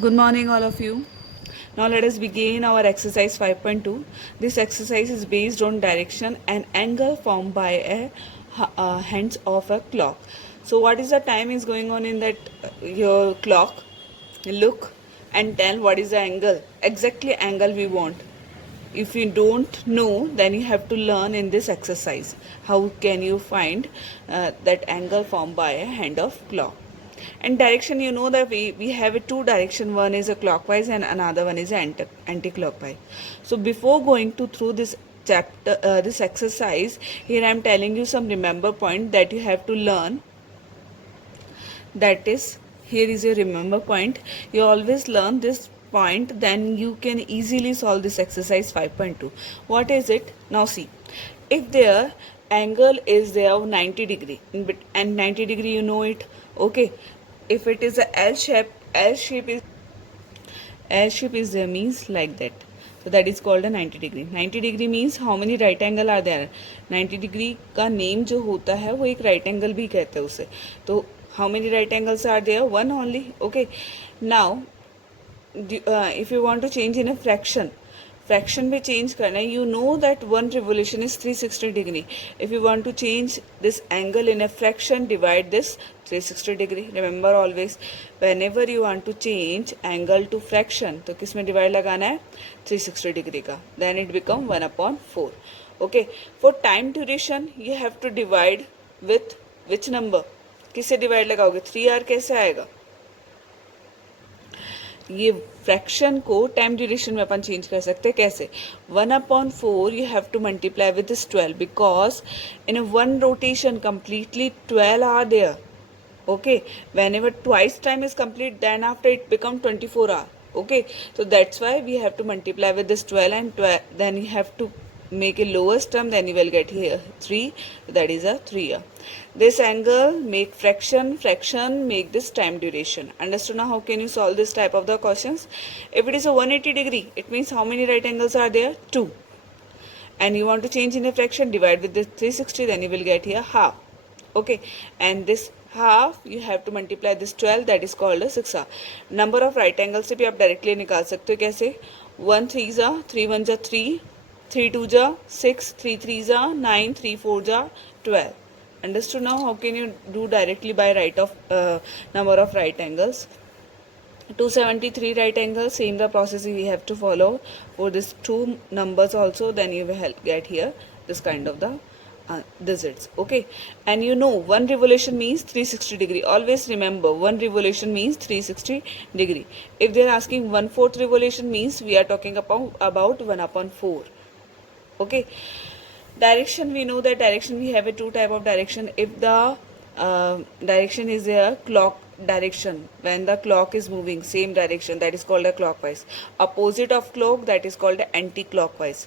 Good morning, all of you. Now, let us begin our exercise 5.2. This exercise is based on direction and angle formed by a hands of a clock. So, what is the time is going on in that your clock? Look and tell what is the angle, exactly angle we want. If you don't know, then you have to learn in this exercise. How can you find that angle formed by a hand of clock? And direction, you know that we have a two direction. One is a clockwise and another one is anti-clockwise. So before going to through this chapter, this exercise, here I am telling you some remember point that you have to learn. That is, here is a remember point. You always learn this point, then you can easily solve this exercise 5.2. What is it? Now see, if their angle is there of 90 degree and 90 degree, you know it, okay. If it is a L shape, L shape is there means like that. So that is called a 90 degree. 90 degree means how many right angle are there? 90 degree का name जो होता है वो एक right angle भी कहते हैं उसे. तो how many right angles are there? One only. Okay. Now, if you want to change in a fraction में change करना है, you know that one revolution is 360 degree. If you want to change this angle in a fraction, divide this 360 degree. Remember always, whenever you want to change angle to fraction, तो किस में divide लगाना है? 360 degree का. Then it become 1/4. Okay. For time duration, you have to divide with which number? किससे divide लगाओगे? 3r कैसे आएगा? ये फ्रैक्शन को टाइम ड्यूरेशन में अपन चेंज कर सकते हैं. कैसे? 1/4 you have to multiply with this 12 because in one rotation completely 12 are there. Okay, whenever twice time is complete, then after it become 24 hour. Okay, so that's why we have to multiply with this 12 and 12, then you have to make a lowest term, then you will get here 3, that is a 3 year. This angle make fraction make this time duration. Understood now how can you solve this type of the questions? If it is a 180 degree, it means how many right angles are there? 2. And you want to change in a fraction, divide with this 360, then you will get here half. Okay, and this half you have to multiply this 12, that is called a 6r. Number of right angles से भी आप directly निकाल सकते हो. कैसे? 1 3 जा 3 1 जा 3, 3 2 जा 6, 3 3 जा 9, 3 4 जा 12. Understood now how can you do directly by right of number of right angles? 273 right angles, same the process we have to follow for this two numbers also, then you will get here this kind of the digits. Okay, and you know one revolution means 360 degree. Always remember, one revolution means 360 degree. If they are asking 1/4 revolution means we are talking about 1/4. Okay, direction, we know that direction we have a two type of direction. If the direction is a clock direction, when the clock is moving same direction, that is called a clockwise. Opposite of clock, that is called a anti-clockwise.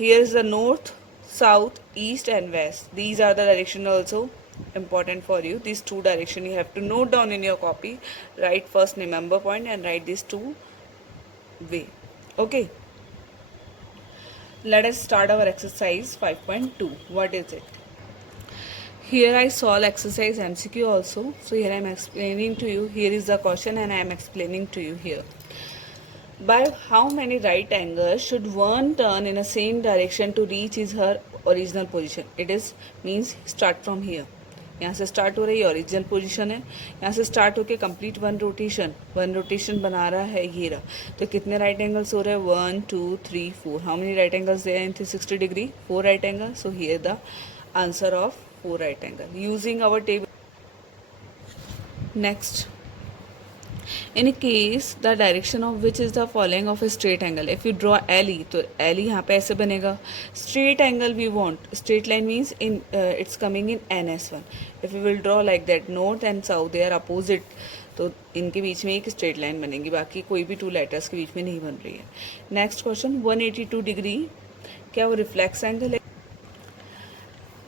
Here is the north, south, east and west. These are the direction also important for you. These two direction you have to note down in your copy. Write first remember point and write these two way. Okay, let us start our exercise 5.2. What is it? Here I solve exercise MCQ also. So here I am explaining to you. Here is the question and I am explaining to you here. By how many right angles should one turn in a same direction to reach his her original position? It is means start from here. यहाँ से start हो रही है, original position है. यहाँ से start होके complete one rotation बना रहा है ये रहा. तो कितने राइट एंगल्स हो रहे हैं? 1 2 3 4. How many right angles there in 360 degree? 4 right angle. So here the answer of 4 right angle using our table. Next, in a case the direction of which is the following of a straight angle. If you draw LE, तो LE यहाँ पे ऐसे बनेगा. Straight angle we want. Straight line means in it's coming in NS1. If you will draw like that, north and south they are opposite, तो इनके बीच में एक straight line बनेगी, बाकी कोई भी टू लेटर्स के बीच में नहीं बन रही है. नेक्स्ट क्वेश्चन, 182 डिग्री क्या वो रिफ्लेक्स एंगल है?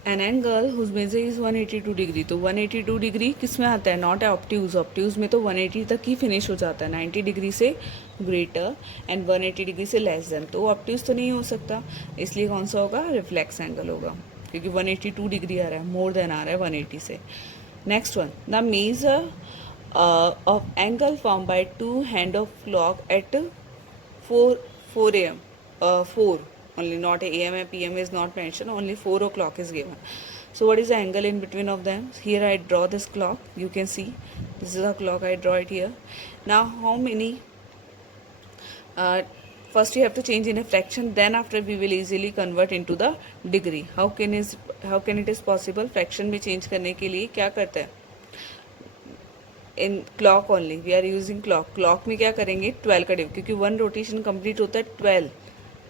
An angle whose measure is 182 degree. तो 182 डिग्री किस में आता है? Not obtuse. ऑप्ट्यूज में तो 180 तक ही फिनिश हो जाता है, 90 डिग्री से ग्रेटर एंड 180 डिग्री से लेस देन. तो ऑप्ट्यूज तो नहीं हो सकता, इसलिए कौन सा होगा? रिफ्लेक्स एंगल होगा, क्योंकि 182 डिग्री आ रहा है, मोर देन आ रहा है 180 से. Next one, the measure of angle formed by two hand of clock at 4 a.m. 4 only, not AM and PM is not mentioned, only 4 o'clock is given. So what is the angle in between of them? Here I draw this clock, you can see this is a clock, I draw it here. Now how many, first you have to change in a fraction, then after we will easily convert into the degree. How can it is possible? Fraction में change करने के लिए क्या करते हैं? In clock only we are using clock में क्या करेंगे 12 का डिवाइड, क्योंकि 1 रोटेशन कंप्लीट होता है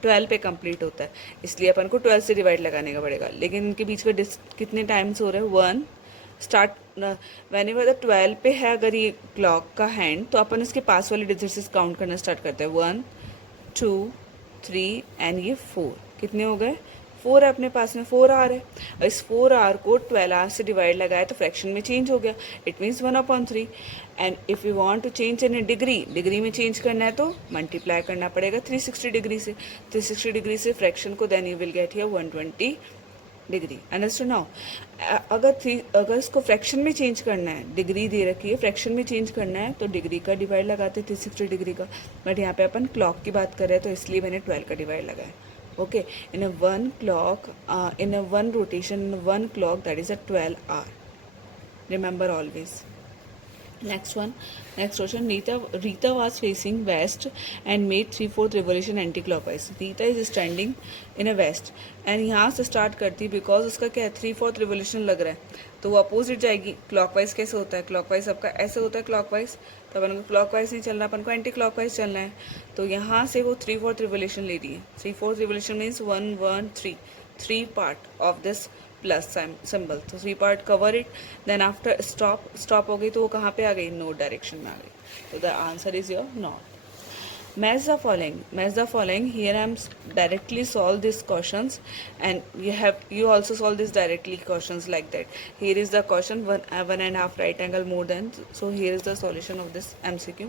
12 पे कंप्लीट होता है, इसलिए अपन को 12 से डिवाइड लगाने का पड़ेगा. लेकिन इनके बीच का कितने टाइम्स हो रहे हैं 1 स्टार्ट वेन एवर द 12 पे है अगर ये क्लॉक का हैंड, तो अपन इसके पास वाले डिजिट्स काउंट करना स्टार्ट करते हैं 1 2 3 एंड ये 4. कितने हो गए 4 है अपने पास में, 4 आर है. और इस 4 आर को 12 आर से डिवाइड लगाया तो फ्रैक्शन में चेंज हो गया, it means 1/3. And if you want to change in a degree में चेंज करना है तो मल्टीप्लाई करना पड़ेगा 360 डिग्री से. 360 डिग्री से फ्रैक्शन को then you will get here 120 degree. Understood now? अगर इसको फ्रैक्शन में चेंज करना है, डिग्री दे रखी है, फ्रैक्शन में चेंज करना है तो डिग्री का डिवाइड लगाते 360 डिग्री का. बट यहाँ पे अपन क्लॉक की बात कर रहे हैं तो इसलिए मैंने 12 का डिवाइड लगाया. Okay, in a one clock, in a one rotation, in one clock, that is a 12 hour. Remember always. Next question. Rita was facing west and made 3/4 revolution anti-clockwise. Rita is standing in a west and यहाँ से start करती because उसका क्या है 3/4 revolution लग रहा है, तो वो अपोजिट जाएगी. क्लॉकवाइज कैसे होता है? क्लॉकवाइज सबका ऐसे होता है क्लॉकवाइज, तो अपन को क्लॉकवाइज नहीं चलना, अपन को एंटी क्लॉकवाइज चलना है. तो यहाँ से वो 3/4 रिवोल्यूशन ले रही है. 3/4 revolution means 1 1 3 3 part of this plus symbol. तो 3 part cover it, then after stop हो गई तो वो कहाँ पे आ गई? नॉर्थ डायरेक्शन में आ गई. तो the answer is your north. Match the following. Here I am directly solve these questions, and you also solve this directly questions like that. Here is the question, 1.5 right angle more than. So here is the solution of this MCQ.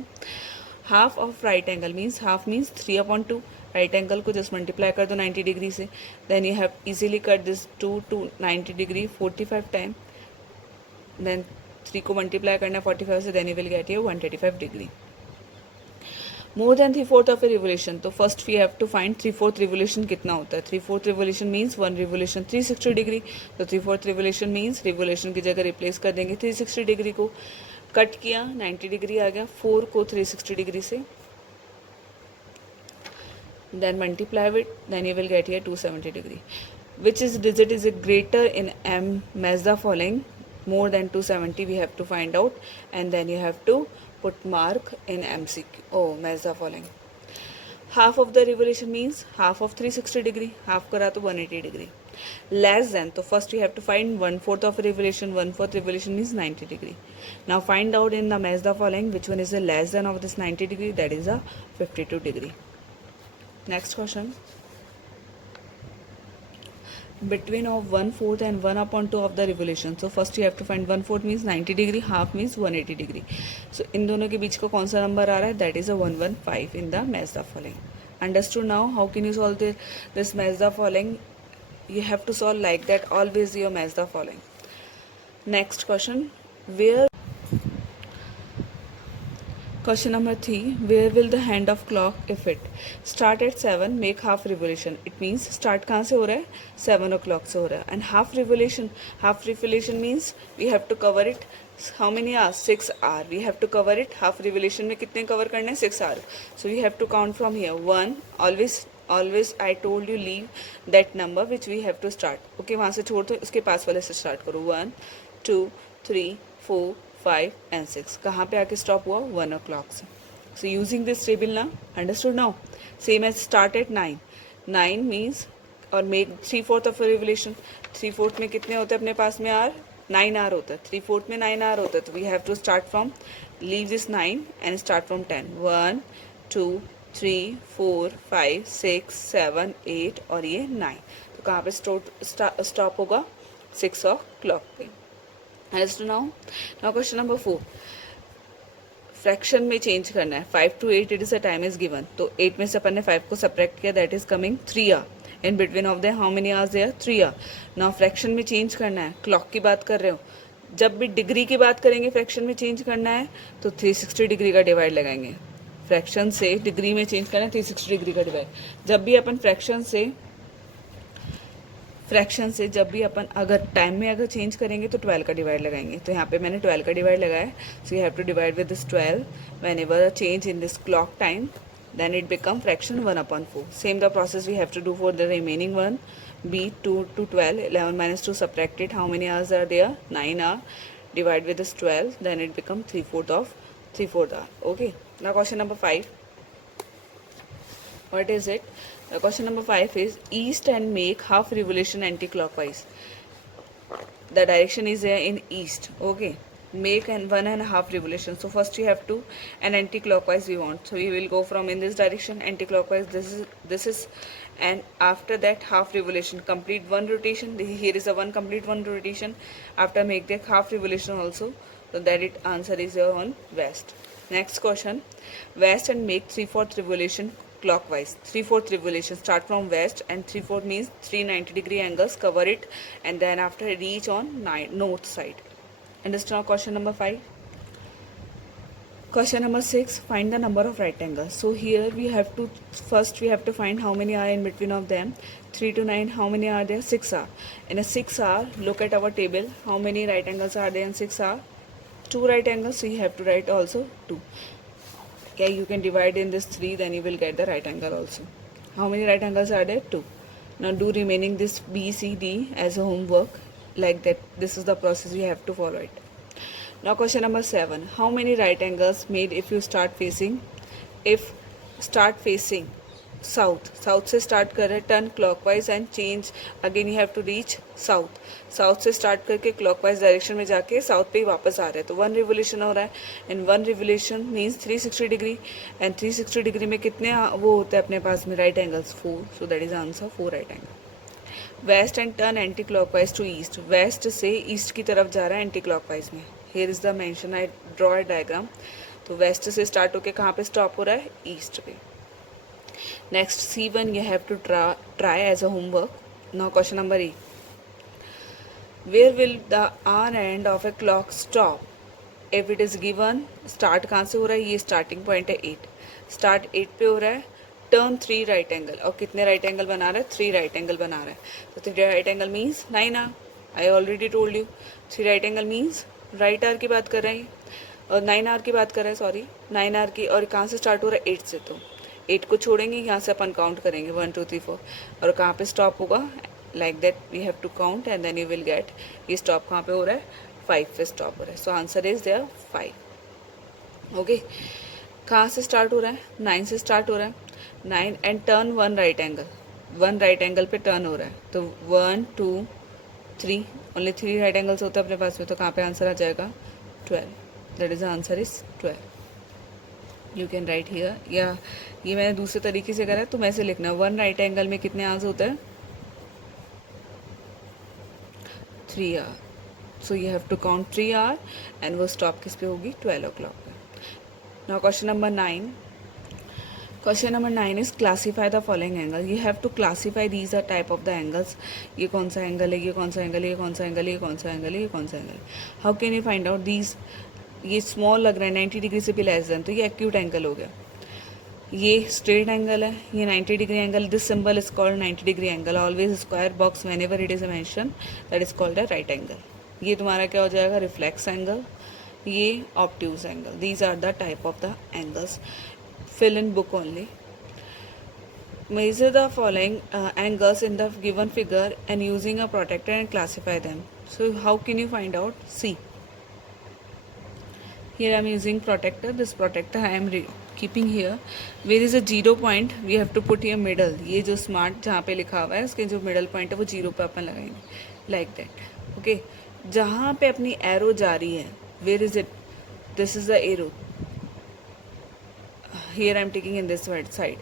Half of right angle means 3/2. Right angle को just multiply कर दो 90 degree से. Then you have easily cut this 2 to 90 degree 45 time. Then 3 को multiply करना 45 से, then you will get here 135 degree. More than 3/4 of a revolution. तो first we have to find 3/4 revolution कितना होता है. 3/4 रिवोल्यूशन मीन्स 1 रिवोल्यूशन 360 डिग्री. तो 3/4 revolution means revolution की जगह रिप्लेस कर देंगे 360 डिग्री को. कट किया 90 डिग्री आ गया, 4 को 360 डिग्री से, then multiply with, then you will get here 270 degree. Which is digit is it greater in M? Match the following. more than 270 we have to find out, and then you have to put mark in MCQ. Oh, match the following. Half of the revolution means half of 360 degree, half करा तो 180 degree. Less than, तो first you have to find 1/4 of a revolution. 1/4 revolution means 90 degree. Now find out in the match the following which one is the less than of this 90 degree, that is a 52 degree. Next question. Between of 1/4 and 1/2 of the revolution. So first you have to find 1/4 means 90 degree, half means 180 degree. So इन दोनों के बीच का कौन सा number आ रहा है? That is a 115 in the match the following. Understood now? How can you solve this match the following? You have to solve like that. Always you match the following. Next question. Question number 3. Where will the hand of clock if it start at 7 make half revolution? It means start कहाँ से हो रहा है? 7 o'clock से हो रहा है. And half revolution means we have to cover it. How many hours? 6 hours. We have to cover it. Half revolution में कितने cover करने हैं? 6 hours. So we have to count from here. 1. Always I told you leave that number which we have to start. Okay, वहाँ से छोड़ दो, उसके पास वाले से start करो. 1 2 3 4 5 and 6. कहाँ पे आके स्टॉप हुआ? 1 o'clock से. So using this table now, understood now? Same as start at 9. 9 means और make 3/4 of a revolution. 3/4 में कितने होते हैं अपने पास में आर? 9 आर होता है. 3/4 में 9 आर होता है. तो we have to start from, leave this 9 and start from 10. 1 2 3 4 5 6 7 8 और ये 9. तो कहाँ पे स्टॉप होगा? 6 o'clock पे. Understood now? Now question number 4. Fraction में चेंज करना है. 5 to 8 it is a time is given. तो 8 में से अपन ने 5 को सब्ट्रैक्ट किया, that is coming 3 hour. In between of the how many hours there? 3 hour. Now fraction में चेंज करना है. क्लॉक की बात कर रहे हो, जब भी डिग्री की बात करेंगे फ्रैक्शन में चेंज करना है तो 360 डिग्री का डिवाइड लगाएंगे। फ्रैक्शन से डिग्री में चेंज करना है 360 डिग्री का डिवाइड। जब भी अपन फ्रैक्शन से जब भी अपन अगर टाइम में अगर चेंज करेंगे तो 12 का डिवाइड लगाएंगे। तो यहाँ पे मैंने 12 का डिवाइड लगाया, so you have to divide with this 12 whenever change in this clock time, then it become fraction 1/4. Same the process we have to do for the remaining one. B 2 to 12, 11 minus 2 subtracted. How many hours are there? 9 hours. Divide with this 12, then it become 3/4 of 3/4 hour. Okay. Now question number 5. What is it? Question number 5 is east and make half revolution anti-clockwise. The direction is there in east. Okay. Make and 1.5 revolution. So first you have to an anti-clockwise we want. So we will go from in this direction anti-clockwise. This is and after that half revolution. Complete one rotation. Here is a one complete one rotation. After make the half revolution also. So that it answer is here on west. Next question. West and make 3/4 revolution clockwise. 3/4 revolution. Start from west and 3/4 means 390 degree angles. Cover it and then after reach on north side. Understand question number 5. Question number 6. Find the number of right angles. So here we have to find how many are in between of them. 3 to 9. How many are there? 6 are. In a 6 are, look at our table. How many right angles are there in 6 are? 2 right angles. So you have to write also 2. Okay, you can divide in this 3, then you will get the right angle also. How many right angles are there? 2. Now do remaining this B, C, D as a homework. Like that, this is the process we have to follow it. Now question number 7. How many right angles made if you start facing south से start कर रहे, turn clockwise and change again you have to reach south से start करके clockwise direction में जाके south पे ही वापस आ रहे हैं, तो 1 revolution हो रहा है and 1 revolution means 360 degree and 360 degree में कितने वो होते हैं अपने पास में right angles 4, so that is answer 4 right angle. West and turn anti clockwise to east. West से ईस्ट की तरफ जा रहा है एंटी क्लॉकवाइज में. Here is the mention, I draw a diagram. तो वेस्ट से स्टार्ट होके कहाँ पे स्टॉप हो रहा है? ईस्ट पे. Next C1 you have to try as a homework. Now question number 8. Where will the hour hand of a clock stop if it is given. Start कहाँ से हो रहा है? ये स्टार्टिंग पॉइंट है 8. स्टार्ट 8 पे हो रहा है. Turn 3 right angle. और कितने राइट एंगल बना रहा है? 3 राइट एंगल बना रहा है. तो 3 right angle means 9 hour. I already told you 3 right angle means right hour की बात कर रहे हैं और 9 आर की बात कर रहे हैं. सॉरी 9 आर की. और कहाँ से स्टार्ट हो रहा है? 8 से. तो 8 को छोड़ेंगे, यहाँ से अपन काउंट करेंगे 1 2 3 4. और कहाँ पे स्टॉप होगा? Like that we have to count and then you will get. ये स्टॉप कहाँ पे हो रहा है? 5 पे स्टॉप हो रहा है. So answer is there 5. Okay. कहाँ से स्टार्ट हो रहा है? 9 से स्टार्ट हो रहा है. 9 and turn 1 right angle. 1 right angle पे टर्न हो रहा है. तो 1 2 3 ओनली 3 राइट एंगल्स होते हैं अपने पास में. तो कहाँ पे आंसर आ जाएगा? 12. That is the answer is 12. You can write here. या ये मैंने दूसरे तरीके से करा है, तुम ऐसे लिखना 1 राइट एंगल में कितने आवर्स होते हैं? 3 hour. So you have to count 3 hour and वो स्टॉप किस पे होगी? 12 o'clock पे. Now question number 9. Question number 9 is classify the following angle. You have to classify these are type of the angles. ये कौन सा एंगल है, ये कौन सा एंगल है, ये कौन सा एंगल है, ये कौन सा एंगल है, ये कौन सा एंगल है. How can you find out these? ये स्मॉल लग रहा है 90 डिग्री से भी लेस देन, तो ये एक्यूट एंगल हो गया. ये स्ट्रेट एंगल है, ये 90 degree angle. This symbol is called 90 degree angle. Always square box whenever it is mention that is called a right angle. ये तुम्हारा क्या हो जाएगा? Reflex angle. ये obtuse angle. These are the type of the angles. Fill in book only. Measure the following angles in the given figure and using a protractor and classify them. So how can you find out? See. Here I am using protractor. This protractor I am keeping here. Where is a 0 point? We have to put here middle. ये जो smart जहाँ पे लिखा हुआ है उसके जो middle point है वो 0 पे अपन लगाएंगे. Like that. Okay. जहाँ पे अपनी arrow जा रही है. Where is it? This is the arrow. Here I am taking in this side.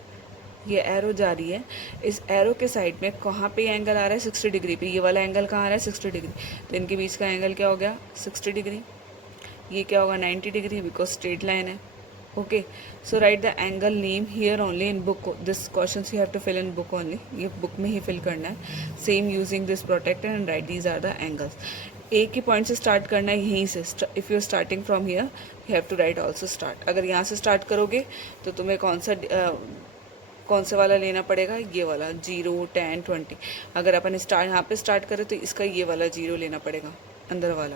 ये एरो जा रही है. इस एरो के साइड में कहाँ पे एंगल आ रहा है? 60 डिग्री पे. ये वाला एंगल कहाँ आ रहा है? 60 डिग्री. तो इनके बीच का एंगल क्या हो गया? 60 डिग्री. ये क्या होगा? 90 डिग्री बिकॉज स्ट्रेट लाइन है. Okay. So write the angle name here only in book. This question you have to fill in book only. ये बुक में ही फिल करना है. Same using this protractor and write these are the angles. एक ही point से start करना है, यहीं से. If you are starting from here you have to write also start. अगर यहाँ से स्टार्ट करोगे तो तुम्हें कौन से वाला लेना पड़ेगा, ये वाला 0, 10, 20. अगर अपन स्टार्ट यहाँ पे स्टार्ट करें तो इसका ये वाला 0 लेना पड़ेगा, अंदर वाला.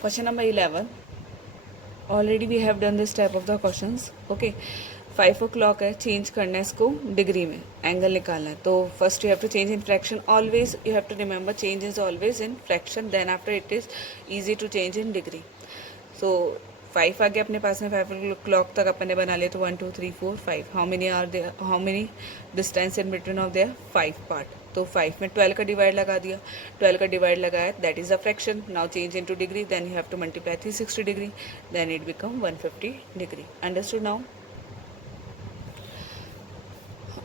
Question number 11. Already we have done this type of the questions. Okay, 5 o'clock है, चेंज करना है इसको डिग्री में, एंगल निकालना है. तो first you have to change in fraction. Always you have to remember change is always in fraction, then after it is easy to change in degree. So 5 आ गया अपने पास में. 5 o'clock तक अपन ने बना लिया. तो 1 2 3 4 5. How many are there, how many distance in between of there, 5 part. तो 5 में 12 का डिवाइड लगा दिया. 12 का डिवाइड लगाया, that is a fraction. Now change into degree, then you have to multiply 360 degree, then it become 150 degree. Understood now?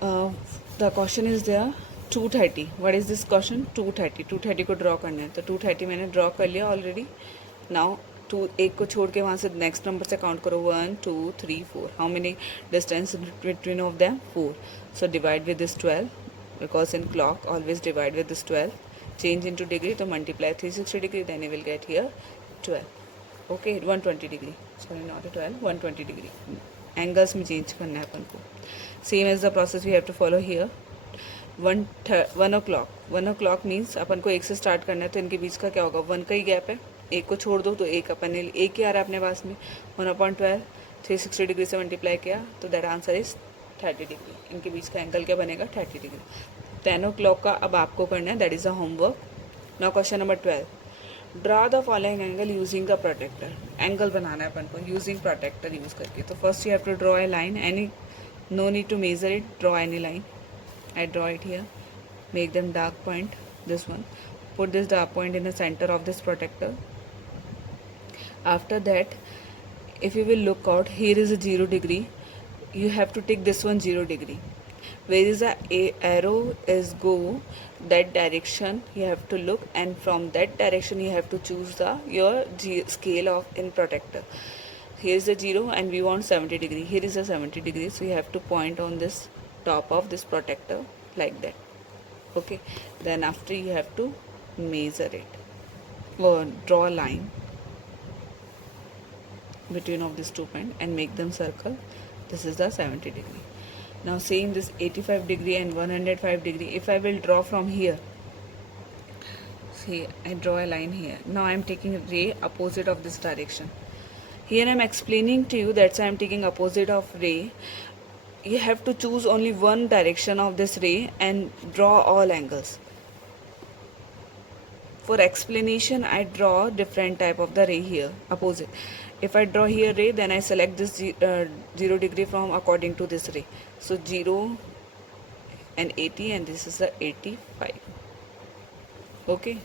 The question is there 230. What is this question? 230 को draw करना है. तो 230 मैंने draw कर लिया already. Now एक को छोड़ के वहाँ से नेक्स्ट नंबर से काउंट करो. 1 2 3 4. How many distance between of them? 4. So divide with this 12, because in clock always divide with this 12. Change into degree, तो multiply 360 degree, then you will get here 12. Okay, 120 degree, sorry not 12, 120 degree. Angles में change करना है अपन को. Same as the process we have to follow here. 1 o'clock. 1 o'clock means अपन को एक से स्टार्ट करना है, तो इनके बीच का क्या होगा? 1 का ही गैप है. एक को छोड़ दो तो एक अपन ने एक ही आ रहा है अपने पास में. 1/12 360 डिग्री से मल्टीप्लाई किया, तो दैट आंसर इज 30 डिग्री. इनके बीच का एंगल क्या बनेगा? 30 डिग्री. 10 o'clock का अब आपको करना है, that is a homework. Now question number 12. Draw the following angle using the protector. Angle बनाना है अपन को यूजिंग प्रोटेक्टर यूज करके. तो first you have to draw a line. Any, no need to measure it, draw any line. I draw it here, make them dark point, this one. Put this dark point in the center of this protector. After that, if you will look out, here is a 0 degree. You have to take this one 0 degree. Where is the arrow is go, that direction you have to look, and from that direction you have to choose the your scale of in protector. Here is the 0 and we want 70 degree. Here is a 70 degree, so you have to point on this top of this protector like that. Okay, then after you have to measure it or draw a line between of these two points and make them circle. This is the 70 degree. Now same this 85 degree and 105 degree. If I will draw from here, see I draw a line here. Now I am taking a ray opposite of this direction. Here I am explaining to you, that's why I am taking opposite of ray. You have to choose only one direction of this ray and draw all angles. For explanation I draw different type of the ray here, opposite. If I draw here ray, then I select this 0 degree from according to this ray. So 0 and 80, and this is the 85. Okay.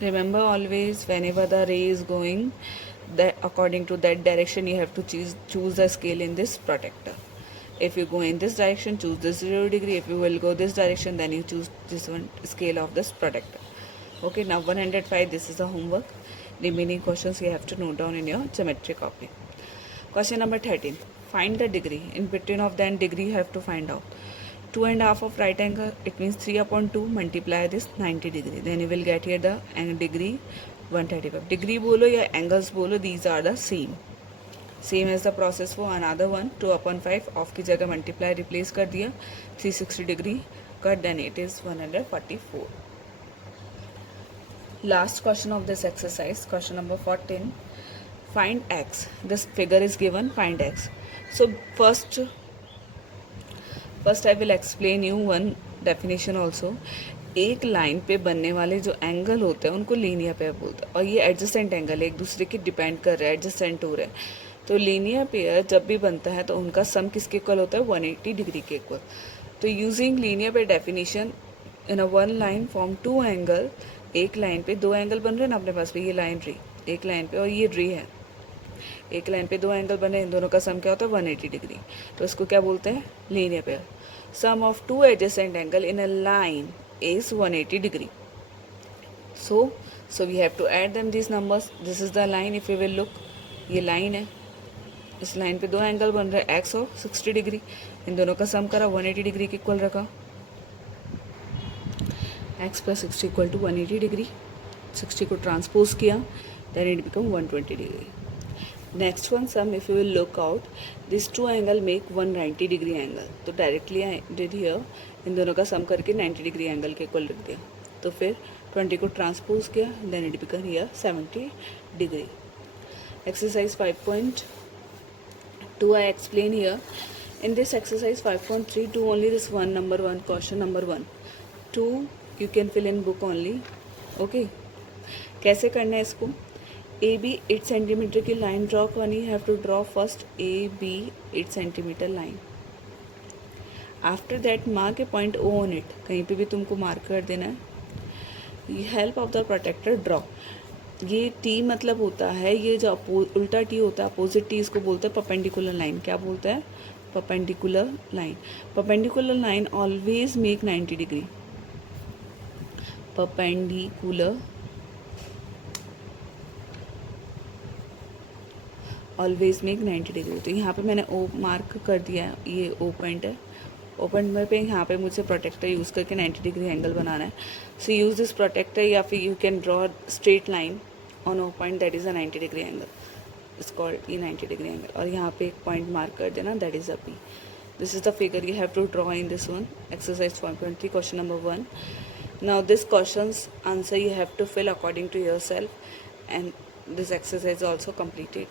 Remember always, whenever the ray is going, that according to that direction you have to choose the scale in this protector. If you go in this direction, choose this 0 degree. If you will go this direction, then you choose this one scale of this protector. Okay, now 105, this is the homework. Remaining questions you have to note down in your geometry copy. Question number 13. Find the degree. In between of that degree you have to find out. 2.5 of right angle, it means 3/2, multiply this 90 degree, then you will get here the degree 135. Degree bolo ya angles bolo, these are the same as the process for another one. 2/5 of की जगह multiply replace कर दिया, 360 degree cut, then it is 144. Last question of this exercise, question number 14. Find x. This figure is given, find x. So first I will explain you one definition also. एक line पे बनने वाले जो angle होते हैं उनको linear pair बोलते हैं, और ये एडजेसेंट एंगल एक दूसरे के डिपेंड कर रहा है, एडजेसेंट हो रहा है. तो लीनियर पेयर जब भी बनता है तो उनका सम किसके इक्वल होता है? 180 डिग्री के इक्वल. तो using linear pair definition, in a one line form two angle. एक लाइन पे दो एंगल बन रहे हैं ना अपने पास पे, ये लाइन री एक लाइन पे और ये री है. एक लाइन पे दो एंगल बने, इन दोनों का सम क्या होता है? 180 डिग्री. तो इसको क्या बोलते हैं? Linear pair. Sum of two adjacent angle in a line is 180 degree. So we have to add them these numbers. This is the line. If you will look, ये लाइन है, इस लाइन पे दो एंगल बन रहे हैं x और 60 degree. इन दोनों का सम करा, 180 डिग्री के इक्वल रखा. x plus 60 equal to 180 degree, 60 को ट्रांसपोज किया, then it become 120 degree. Next one sum, if you will look out, this two angle make 190 degree angle. तो डायरेक्टली आई डिड हियर, इन दोनों का सम करके 90 डिग्री एंगल के equal लिख दिया. तो फिर 20 को ट्रांसपोज किया, then it become here 70 degree. Exercise 5.2 I explain here. In this exercise 5.3, do only this one number one question number 1. 2 you can fill in book only. Okay. कैसे करना है इसको? ए बी 8 सेंटीमीटर की line draw करनी. Have to draw first A B 8 centimetre line. After that mark a point O on it. कहीं पे भी तुमको मार्क कर देना है. Help of the protractor draw. ये टी मतलब होता है, ये जो उल्टा टी होता है, अपोजिट टी, इसको बोलते हैं परपेंडिकुलर लाइन. क्या बोलता है? Perpendicular line. Perpendicular line always make 90 degree. Perpendicular always make 90 degree. तो यहाँ पे मैंने ओ मार्क कर दिया है, ये ओ पॉइंट है. ओ पॉइंट पे यहाँ पे मुझे प्रोटेक्टर यूज़ करके 90 डिग्री एंगल बनाना है. सो यूज़ दिस प्रोटेक्टर, या फिर you can draw straight line on O point, that is a 90 degree angle. It's called ये 90 डिग्री एंगल. और यहाँ पे एक पॉइंट मार्क कर देना, that is a P. This is the figure you have to draw in this one. Exercise 1.3 question number 1. Now this questions answer you have to fill according to yourself, and this exercise is also completed.